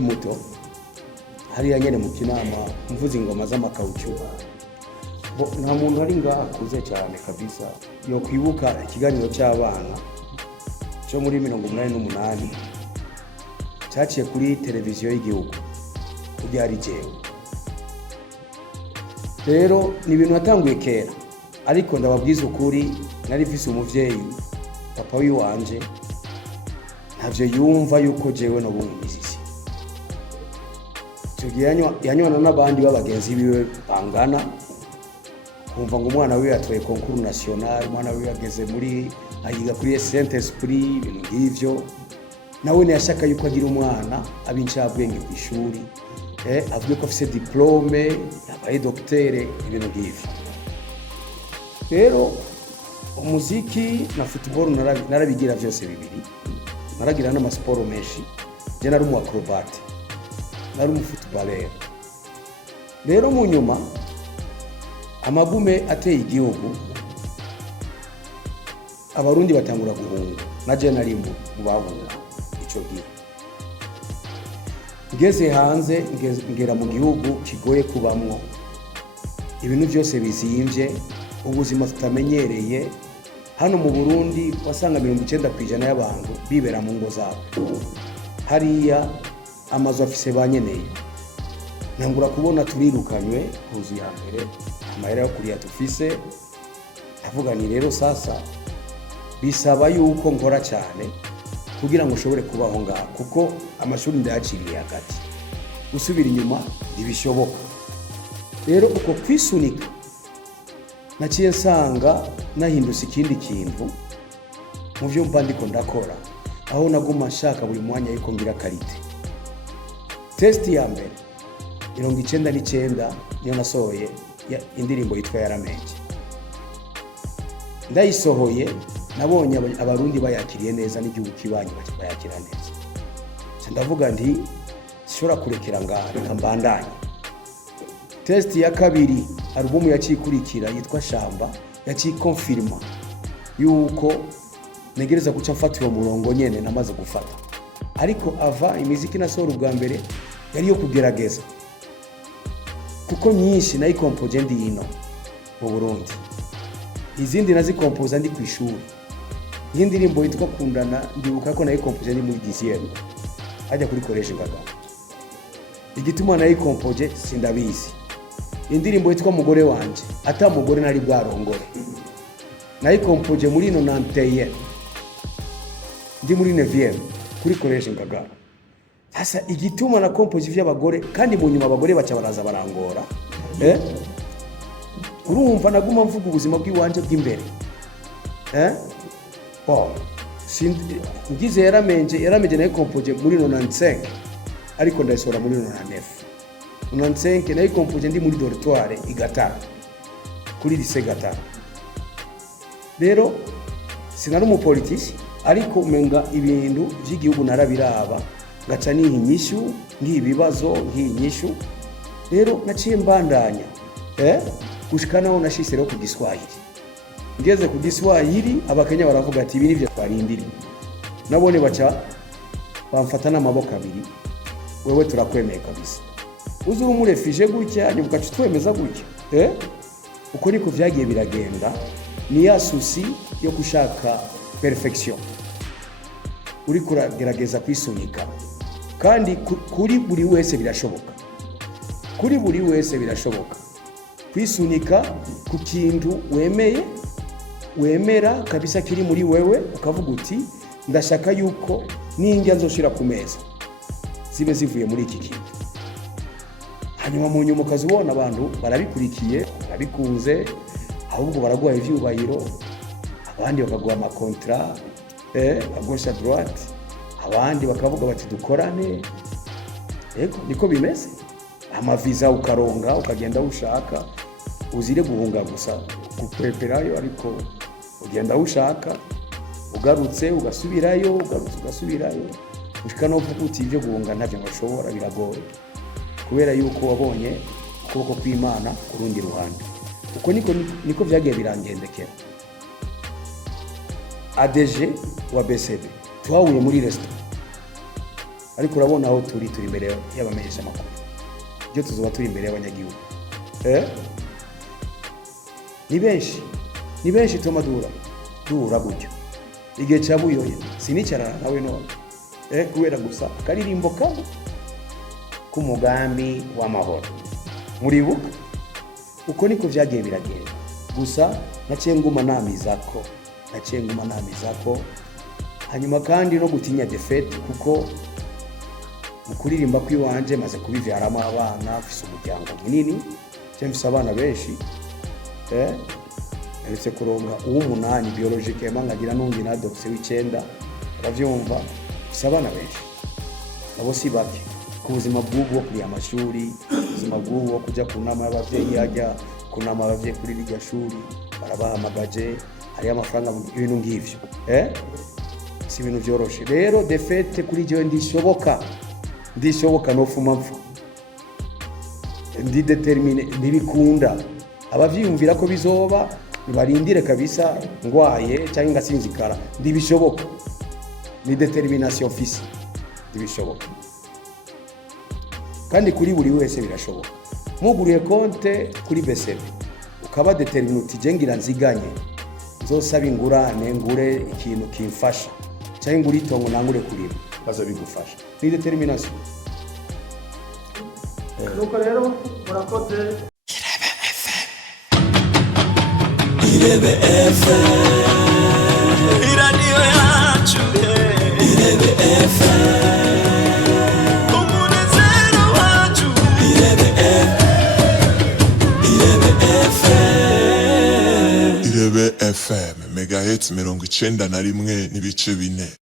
ndi muto hariya nyene mu Kinama mvuze ingoma z'amakauchu nta muntu ari ngaha akuze cyane kabisa yo kwibuka ikiganiro cy'abana cyo muri 1988 cyaciye kuri televiziyo y'igihugu kugira ari jewe. Rero ni ibintu natanguye kera, ariko ndababwiza ukuri nari mfise umuvyeyi papa wiwanje ntavyo yumva yuko jewe no bumvise. Yanywana n'abandi b'abagenzi biwe bangana, kumva ngo umwana wiwe yatoye concours national, umwana wiwe ageze muri ayiga kuri Saint Esprit, ibintu ngivyo. Nawe ntiyashaka yuko agira umwana abincabwenge ku ishuri, avuga ko afise diplome, yabaye docteur, ibintu ngivyo. Rero umuziki na football narabigira vyose bibiri, naragira n'amasport menshi. Je nari umu acrobat, nari umu footballer. Rero mu nyuma amagume ateye igihugu, abarundi batangura guhunga, naje nari mu bahunga ico gihe. Ngeze hanze ngera mu gihugu kigoye kubamwo, ibintu byose bizimvye, ubuzima tutamenyereye. Hano mu Burundi wasanga 90% y'abantu bibera mu ngo zabo, hariya amazu afise banyeneye. Nangura kubona turirukanywe kuzu ya mbere, amahera yo kuriya tufise. Avuga ni rero sasa bisaba yuko nkora cyane kugira ngo ushobore kubaho ngaho, kuko amashuri ndayaciriye hagati, gusubira inyuma ntibishoboka. Rero uko kwisunika naciye nsanga nahindutse ikindi kintu mu byo mba ndiko ndakora, aho naguma nshaka buri mwanya yuko ngira karite. Test ya mbere 99 niyo nasohoye indirimbo yitwa Yaramenje. Ndayisohoye nabonye abarundi bayakiriye neza, n'igihugu kibanyi bayakira neza. Ndavuga nti sishobora kurekera ngaha, reka mbandanye. Test ya kabiri, album yacikurikira yitwa Shamba, yacikonfirma yuko negereza guca mfata uwo murongo nyene namaze gufata. Ariko ava imiziki nasohora ubwa mbere yari yo kugerageza, kuko nyinshi nayikompoje ndi ino mu Burundi, izindi nazikompoza ndi ku ishuri. Y'indirimbo yitwa Kundana ndibuka ko nayikompoje ndi muri DCM ajya kuri college Ngagara. Igituma nayikompoje sindabizi. Indirimbo yitwa Mugore wanje ata mugore nari bwarongore, nayikompoje muri 91 ndi muri 9e kuri college Ngagara. Sasa igituma na kompoje vy'abagore, kandi mu nyuma abagore baca baraza barangora, urumva naguma mvuga ubuzima bw'iwanje bw'imbere. Ngize Yaramenje nayikompoje muri 95, ariko ndayisora muri 99 nayikompoje ndi muri dortoir igatara kuri lycée Gatara. Rero sinari umupolitisi, ariko umenga ibintu by'igihugu narabiraba, ngaca nihinyishu nk'ibibazo nk'inyishu. Rero naciye mbandanya gushikanaho nashisero ku Giswahili. Ngeze ku Giswahili abakenya baravuga ati ibi nivyo twarindiri. Nabone baca bamfata n'amaboko abiri, wewe turakwemeye kabisa, uzi umurefije gutya ni bukacu twemeza gutya. Uko niko vyagiye biragenda. Ni ya susi yo gushaka perfection, uri kuragerageza kwisunika, kandi kuri buri wese birashoboka. Kuri buri wese birashoboka kwisunika ku kintu wemera kabisa kiri muri wewe, ukavuga uti ndashaka yuko ninjya nzoshira ku meza zibe zivuye muri iki kintu. Hanyuma mu nyuma ukazibona abantu barabikurikiye, barabikunze, ahubwo baraguha ivyubahiro, abandi bakaguha amakontra à gauche à droite, abandi bakavuga bati dukorane. Yego niko bimeze. Amaviza ukaronga ukagenda ushaka, uzire guhunga gusa kupreparayo, ariko ugenda ushaka, ugarutse ugasubirayo, ugasubirayo, ushika no kuvuga uti ibyo guhunga ntavyo ngashobora, biragoye, kubera yuko wabonye ukuboko kw'Imana ku rundi ruhande. Uko niko vyagiye birangendekera. ADG wa BCB twahuye muri restaurant, ariko urabona aho turi imbere y'abamenyesha makuru, ibyo tuzoba turi imbere y'abanyagihugu. Ni benshi tuma duhura gutyo igihe cya buyoye sinicarana nawe none kubera gusa akaririmbo kamwe k'umugambi w'amahoro. Muribuka uko niko vyagiye biragenda, gusa naciye nguma namizako hanyuma kandi no gutinya defete, kuko mu kuririmba kwiwanje maze kubivyaramo abana, mfise umuryango munini, mfise abana benshi, naretse kuronga uw'umunani biologique nkagira n'undi na adopse w'icenda, uravyumva, mfise abana benshi, abo si bake. Ku buzima bw'ubwo kuri amashuri, ubuzima bw'ubwo kujya ku nama y'abavyeyi, hajya ku nama y'abavyeyi kuri iryo shuri barabahamagaje, hari amafaranga, ibintu ngivyo si ibintu vyoroshe. Rero defete kuri jewe ndishoboka no fuma mfu, ndi determine, ntibikunda. Abavyiyumvira ko bizoba barindire kabisa ngwaye cyangwa ngasinzikara, ndibishoboka, ni determination fisi, ndibishoboka kandi kuri buri wese birashoboka. Muguriye konte kuri BCB ukaba determine uti jengira nziganye, nzosaba ingurane, ngure ikintu kimfasha cyangwa ngure itongo nangure kurima, bazo bigufasha, ni determination. Nuko rero murakoze. Irebe FM, iradiyo yacu, Irebe FM, umunezero wacu, Irebe FM, Irebe FM, megahits 91.4.